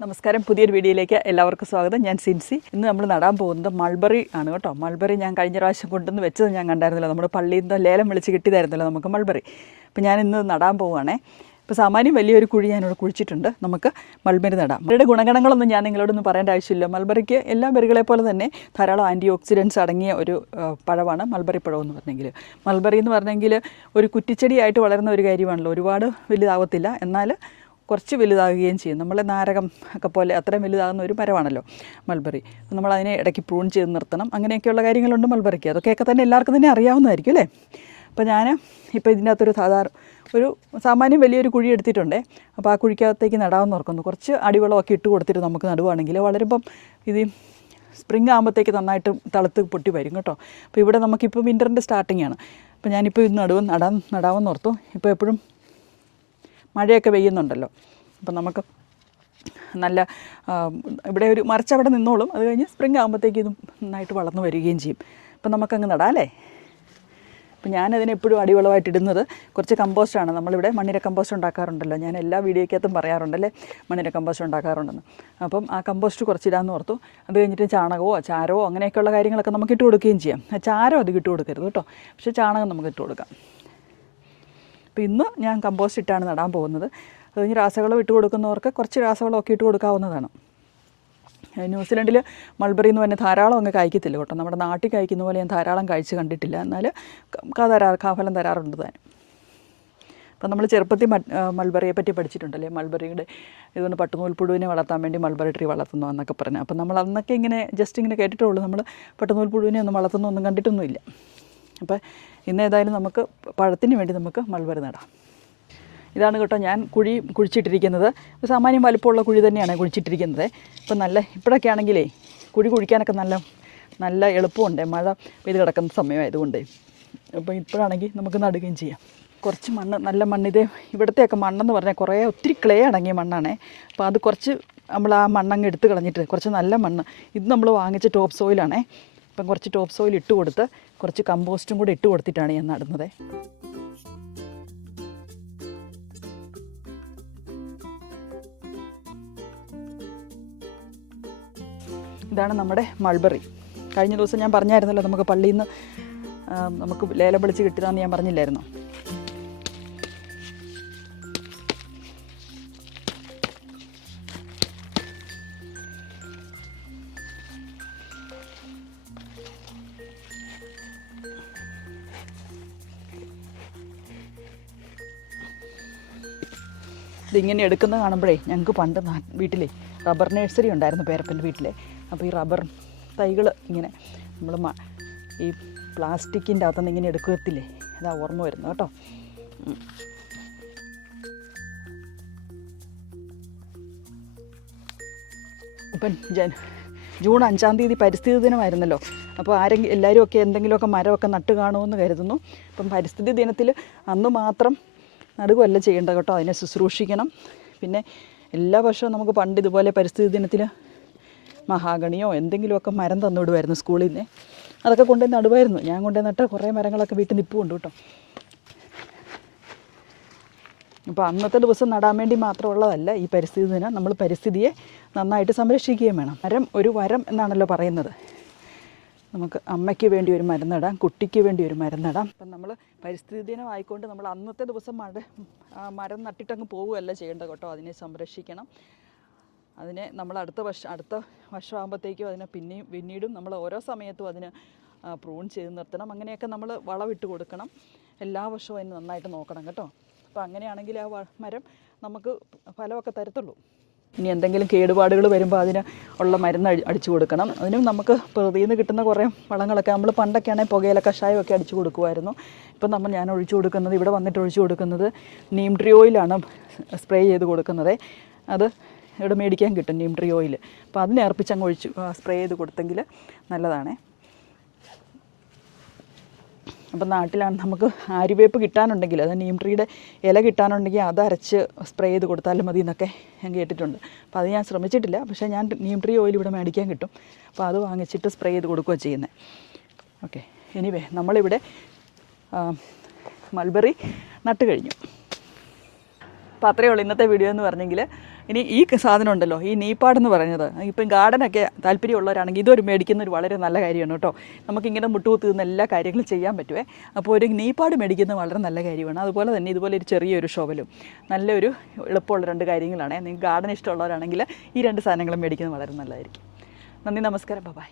നമസ്കാരം. പുതിയൊരു വീഡിയോയിലേക്ക് എല്ലാവർക്കും സ്വാഗതം. ഞാൻ സിൻസി. ഇന്ന് നമ്മൾ നടാൻ പോകുന്നത് മൾബറി ആണ് കേട്ടോ. മൾബറി ഞാൻ കഴിഞ്ഞ പ്രാവശ്യം കൊണ്ടുവന്ന് വെച്ചത് ഞാൻ കണ്ടായിരുന്നല്ലോ. നമ്മുടെ പള്ളിയിൽ നിന്ന് ലേലം വിളിച്ച് കിട്ടിയതായിരുന്നല്ലോ നമുക്ക് മൾബറി. അപ്പോൾ ഞാൻ ഇന്ന് നടാൻ പോവുകയാണേ. ഇപ്പോൾ സാമാന്യം വലിയൊരു കുഴി ഞാനിവിടെ കുഴിച്ചിട്ടുണ്ട്. നമുക്ക് മൾബറി നടാം. മൾബറിയുടെ ഗുണഗണങ്ങളൊന്നും ഞാൻ നിങ്ങളോടൊന്നും പറയേണ്ട ആവശ്യമില്ല. മൾബറിക്ക് എല്ലാ ബെറികളെ പോലെ തന്നെ ധാരാളം ആന്റി ഓക്സിഡൻസ് അടങ്ങിയ ഒരു പഴമാണ് മൾബറി പഴം എന്ന് പറഞ്ഞെങ്കിൽ മൾബറി എന്ന് പറഞ്ഞെങ്കിൽ ഒരു കുറ്റിച്ചെടിയായിട്ട് വളരുന്ന ഒരു കാര്യമാണല്ലോ. ഒരുപാട് വലുതാവത്തില്ല എന്നാൽ കുറച്ച് വലുതാകുകയും ചെയ്യും. നമ്മളെ നാരകം ഒക്കെ പോലെ അത്രയും വലുതാകുന്ന ഒരു മരമാണല്ലോ മൾബറി. നമ്മൾ അതിനെ ഇടയ്ക്ക് പ്രൂൺ ചെയ്ത് നിർത്തണം. അങ്ങനെയൊക്കെയുള്ള കാര്യങ്ങളുണ്ട് മൾബറിക്ക്. അതൊക്കെയൊക്കെ തന്നെ എല്ലാവർക്കും തന്നെ അറിയാവുന്നതായിരിക്കും അല്ലേ? അപ്പോൾ ഞാൻ ഇപ്പോൾ ഇതിന്റെ അകത്തൊരു സാധാരണ ഒരു സാമാന്യം വലിയൊരു കുഴി എടുത്തിട്ടുണ്ട്. അപ്പോൾ ആ കുഴിക്കകത്തേക്ക് നടാമെന്ന് ഓർക്കുന്നു. കുറച്ച് അടിവെള്ളമൊക്കെ ഇട്ട് കൊടുത്തിട്ട് നമുക്ക് നടുവാണെങ്കിൽ വളരുമ്പം ഇത് സ്പ്രിങ് ആകുമ്പോഴത്തേക്ക് നന്നായിട്ട് തളുത്ത് പൊട്ടി വരും കേട്ടോ. അപ്പോൾ ഇവിടെ നമുക്കിപ്പോൾ വിന്ററിന്റെ സ്റ്റാർട്ടിംഗ് ആണ് അപ്പോൾ ഞാനിപ്പോൾ ഇത് നടുവ് നടാൻ നടാമെന്ന് ഓർത്തു. ഇപ്പോൾ എപ്പോഴും മഴയൊക്കെ പെയ്യുന്നുണ്ടല്ലോ. അപ്പം നമുക്ക് നല്ല ഇവിടെ ഒരു മറിച്ചവിടെ നിന്നോളും. അത് കഴിഞ്ഞ് സ്പ്രിംഗ് ആകുമ്പോഴത്തേക്ക് ഇത് നന്നായിട്ട് വളർന്നു വരികയും ചെയ്യും. അപ്പം നമുക്കങ്ങ് നടാം അല്ലേ? അപ്പം ഞാനതിന് എപ്പോഴും അടിവളമായിട്ട് ഇടുന്നത് കുറച്ച് കമ്പോസ്റ്റാണ് നമ്മളിവിടെ മണ്ണിര കമ്പോസ്റ്റ് ഉണ്ടാക്കാറുണ്ടല്ലോ. ഞാൻ എല്ലാ വീഡിയോയ്ക്കകത്തും പറയാറുണ്ടല്ലേ മണ്ണിര കമ്പോസ്റ്റ് ഉണ്ടാക്കാറുണ്ടെന്ന്. അപ്പം ആ കമ്പോസ്റ്റ് കുറച്ച് കുറച്ചിടാമെന്ന് ഓർത്തു. അത് കഴിഞ്ഞിട്ട് ചാണകമോ ചാരമോ അങ്ങനെയൊക്കെയുള്ള കാര്യങ്ങളൊക്കെ നമുക്ക് ഇട്ട് കൊടുക്കുകയും ചെയ്യാം. ചാരം അത് ഇട്ട് കൊടുക്കരുത് കേട്ടോ. പക്ഷേ ചാണകം നമുക്ക് ഇട്ട് കൊടുക്കാം. അപ്പോൾ ഇന്ന് ഞാൻ കമ്പോസ്റ്റ് ഇട്ടാണ് നടാൻ പോകുന്നത്. അത് കഴിഞ്ഞ് രാസവളം ഇട്ട് കൊടുക്കുന്നവർക്ക് കുറച്ച് രാസവളമൊക്കെ ഇട്ട് കൊടുക്കാവുന്നതാണ്. ന്യൂസിലൻഡിൽ മൾബറി എന്ന് പറഞ്ഞാൽ ധാരാളം അങ്ങ് കഴിക്കത്തില്ല കേട്ടോ. നമ്മുടെ നാട്ടിൽ കഴിക്കുന്ന പോലെ ഞാൻ ധാരാളം കഴിച്ച് കണ്ടിട്ടില്ല. എന്നാൽ തരാ കാഫലം തരാറുണ്ട് താൻ. അപ്പം നമ്മൾ ചെറുപ്പത്തിൽ മൾബറിയെ പറ്റി പഠിച്ചിട്ടുണ്ടല്ലേ? മൾബറിയുടെ ഇതുകൊണ്ട് പട്ടുനൂൽപ്പുഴുവിനെ വളർത്താൻ വേണ്ടി മൾബറി ട്രീ വളർത്തുന്നു എന്നൊക്കെ പറഞ്ഞു. അപ്പം നമ്മൾ അന്നൊക്കെ ഇങ്ങനെ ജസ്റ്റ് ഇങ്ങനെ കേട്ടിട്ടുള്ളൂ നമ്മൾ പട്ടുനൂൽപ്പുഴുവിനെ ഒന്നും വളർത്തുന്നൊന്നും കണ്ടിട്ടൊന്നുമില്ല. അപ്പം ഇന്ന് ഏതായാലും നമുക്ക് പഴത്തിന് വേണ്ടി നമുക്ക് മൾബറി നടാം. ഇതാണ് കേട്ടോ ഞാൻ കുഴി കുഴിച്ചിട്ടിരിക്കുന്നത്. സാമാന്യം വലുപ്പമുള്ള കുഴി തന്നെയാണ് കുഴിച്ചിട്ടിരിക്കുന്നത്. ഇപ്പം നല്ല ഇപ്പോഴൊക്കെ ആണെങ്കിലേ കുഴി കുഴിക്കാനൊക്കെ നല്ല നല്ല എളുപ്പമുണ്ട്. മഴ പെയ്ത് കിടക്കുന്ന സമയമായതുകൊണ്ട്. അപ്പോൾ ഇപ്പോഴാണെങ്കിൽ നമുക്ക് നടുകയും ചെയ്യാം. കുറച്ച് മണ്ണ് നല്ല മണ്ണ് ഇതേ ഇവിടുത്തെയൊക്കെ മണ്ണെന്ന് പറഞ്ഞാൽ കുറേ ഒത്തിരി ക്ലേ അടങ്ങിയ മണ്ണാണേ. അപ്പോൾ അത് കുറച്ച് നമ്മൾ ആ മണ്ണങ്ങ് എടുത്ത് കളഞ്ഞിട്ട് കുറച്ച് നല്ല മണ്ണ്. ഇത് നമ്മൾ വാങ്ങിച്ച ടോപ്പ് സോയിലാണേ അപ്പം കുറച്ച് ടോപ്പ് സോയിൽ ഇട്ട് കൊടുത്ത് കുറച്ച് കമ്പോസ്റ്റും കൂടെ ഇട്ട് കൊടുത്തിട്ടാണ് ഞാൻ നടുന്നത്. ഇതാണ് നമ്മുടെ മൾബറി കഴിഞ്ഞ ദിവസം ഞാൻ പറഞ്ഞായിരുന്നല്ലോ നമുക്ക് പള്ളിയിൽ നിന്ന് നമുക്ക് ലേലം വിളിച്ച് കിട്ടിയതാണെന്ന് ഞാൻ പറഞ്ഞില്ലായിരുന്നു? ഇതിങ്ങനെ എടുക്കുന്ന കാണുമ്പോഴേ ഞങ്ങൾക്ക് പണ്ട് വീട്ടിലെ റബ്ബർ നഴ്സറി ഉണ്ടായിരുന്നു പേരപ്പന്റെ വീട്ടിലെ. അപ്പോൾ ഈ റബ്ബർ തൈകൾ ഇങ്ങനെ നമ്മൾ ഈ പ്ലാസ്റ്റിക്കിന്റെ അകത്തുനിന്ന് ഇങ്ങനെ എടുക്കത്തില്ലേ അതാ ഓർമ്മ വരുന്നു കേട്ടോ. ഇപ്പം ജൂൺ അഞ്ചാം തീയതി പരിസ്ഥിതി ദിനമായിരുന്നല്ലോ. അപ്പോൾ ആരെങ്കിലും എല്ലാവരും ഒക്കെ എന്തെങ്കിലുമൊക്കെ മരമൊക്കെ നട്ട് കാണുമെന്ന് കരുതുന്നു. അപ്പം പരിസ്ഥിതി ദിനത്തിൽ അന്ന് മാത്രം നടുകല്ല ചെയ്യേണ്ട കേട്ടോ. അതിനെ ശുശ്രൂഷിക്കണം. പിന്നെ എല്ലാ വർഷവും നമുക്ക് പണ്ട് ഇതുപോലെ പരിസ്ഥിതി ദിനത്തിൽ മഹാഗണിയോ എന്തെങ്കിലുമൊക്കെ മരം തന്നുവിടുമായിരുന്നു സ്കൂളിൽ നിന്ന് അതൊക്കെ കൊണ്ടുപോയി നടുവായിരുന്നു. ഞാൻ കൊണ്ടുപോയി നട്ട കുറേ മരങ്ങളൊക്കെ വീട്ടിൽ നിൽപ്പുണ്ട് കേട്ടോ. അപ്പോൾ അന്നത്തെ ദിവസം നടാൻ വേണ്ടി മാത്രമുള്ളതല്ല ഈ പരിസ്ഥിതി ദിനം. നമ്മൾ പരിസ്ഥിതിയെ നന്നായിട്ട് സംരക്ഷിക്കുകയും വേണം. മരം ഒരു വരം എന്നാണല്ലോ പറയുന്നത്. നമുക്ക് അമ്മയ്ക്ക് വേണ്ടി ഒരു മരുന്നിടാം നടാം കുട്ടിക്ക് വേണ്ടി ഒരു മരുന്നിടാം നടാം. അപ്പം നമ്മൾ പരിസ്ഥിതി ദിനം ആയിക്കൊണ്ട് നമ്മൾ അന്നത്തെ ദിവസം മഴ മരം നട്ടിട്ടങ്ങ് പോവുകയല്ല ചെയ്യേണ്ടത് കേട്ടോ. അതിനെ സംരക്ഷിക്കണം. അതിനെ നമ്മൾ അടുത്ത വർഷം അടുത്ത വർഷമാകുമ്പോഴത്തേക്കും അതിനെ പിന്നെയും പിന്നീടും നമ്മൾ ഓരോ സമയത്തും അതിന് പ്രൂൺ ചെയ്ത് നിർത്തണം. അങ്ങനെയൊക്കെ നമ്മൾ വളമിട്ട് കൊടുക്കണം. എല്ലാ വർഷവും അതിന് നന്നായിട്ട് നോക്കണം കേട്ടോ. അപ്പോൾ അങ്ങനെയാണെങ്കിൽ ആ മരം നമുക്ക് ഫലമൊക്കെ തരത്തുള്ളൂ. ഇനി എന്തെങ്കിലും കേടുപാടുകൾ വരുമ്പോൾ അതിന് ഉള്ള മരുന്ന് അടിച്ചു കൊടുക്കണം. അതിനും നമുക്ക് പ്രകൃതിയിൽ നിന്ന് കിട്ടുന്ന കുറേ വളങ്ങളൊക്കെ നമ്മൾ പണ്ടൊക്കെ ആണെങ്കിൽ പുകയില കഷായമൊക്കെ അടിച്ചു കൊടുക്കുമായിരുന്നു ഇപ്പം നമ്മൾ ഞാൻ ഒഴിച്ചു കൊടുക്കുന്നത് ഇവിടെ വന്നിട്ട് ഒഴിച്ചു കൊടുക്കുന്നത് നീം ട്രീ ഓയിലാണ് സ്പ്രേ ചെയ്ത് കൊടുക്കുന്നത്. അത് ഇവിടെ മേടിക്കാൻ കിട്ടും നീം ട്രീ ഓയിൽ അപ്പോൾ അതിനെ അർപ്പിച്ച് അങ്ങ് ഒഴിച്ച് സ്പ്രേ ചെയ്ത് കൊടുത്തെങ്കിൽ നല്ലതാണേ. അപ്പം നാട്ടിലാണ് നമുക്ക് ആര്യവേപ്പ് കിട്ടാനുണ്ടെങ്കിൽ അത് നീം ട്രീയുടെ ഇല കിട്ടാനുണ്ടെങ്കിൽ അത് അരച്ച് സ്പ്രേ ചെയ്ത് കൊടുത്താലും മതി എന്നൊക്കെ ഞാൻ കേട്ടിട്ടുണ്ട്. അപ്പോൾ അത് ഞാൻ ശ്രമിച്ചിട്ടില്ല. പക്ഷേ ഞാൻ നീം ട്രീ ഓയിൽ ഇവിടെ മേടിക്കാൻ കിട്ടും. അപ്പോൾ അത് വാങ്ങിച്ചിട്ട് സ്പ്രേ ചെയ്ത് കൊടുക്കുകയാണ് ചെയ്യുന്നത്. ഓക്കെ എനിവേ നമ്മളിവിടെ മൾബറി നട്ട് കഴിഞ്ഞു. അപ്പോൾ അത്രയേ ഉള്ളൂ ഇന്നത്തെ വീഡിയോ എന്ന് പറഞ്ഞെങ്കിൽ ഇനി ഈ സാധനം ഉണ്ടല്ലോ ഈ നീപ്പാടെന്ന് പറഞ്ഞത് ഇപ്പം ഗാർഡനൊക്കെ താല്പര്യമുള്ളവരാണെങ്കിൽ ഇതൊരു മേടിക്കുന്ന ഒരു വളരെ നല്ല കാര്യമാണ് കേട്ടോ. നമുക്കിങ്ങനെ മുട്ടുകുത്തി നിന്ന് എല്ലാ കാര്യങ്ങളും ചെയ്യാൻ പറ്റുമേ അപ്പോൾ ഒരു നീപ്പാട് മേടിക്കുന്നത് വളരെ നല്ല കാര്യമാണ്. അതുപോലെ തന്നെ ഇതുപോലെ ഒരു ചെറിയൊരു ഷോവലും നല്ലൊരു എളുപ്പമുള്ള രണ്ട് കാര്യങ്ങളാണ്. നിങ്ങൾക്ക് ഗാർഡൻ ഇഷ്ടമുള്ളവരാണെങ്കിൽ ഈ രണ്ട് സാധനങ്ങളും മേടിക്കുന്നത് വളരെ നല്ലതായിരിക്കും. നന്ദി നമസ്കാരം. ബൈ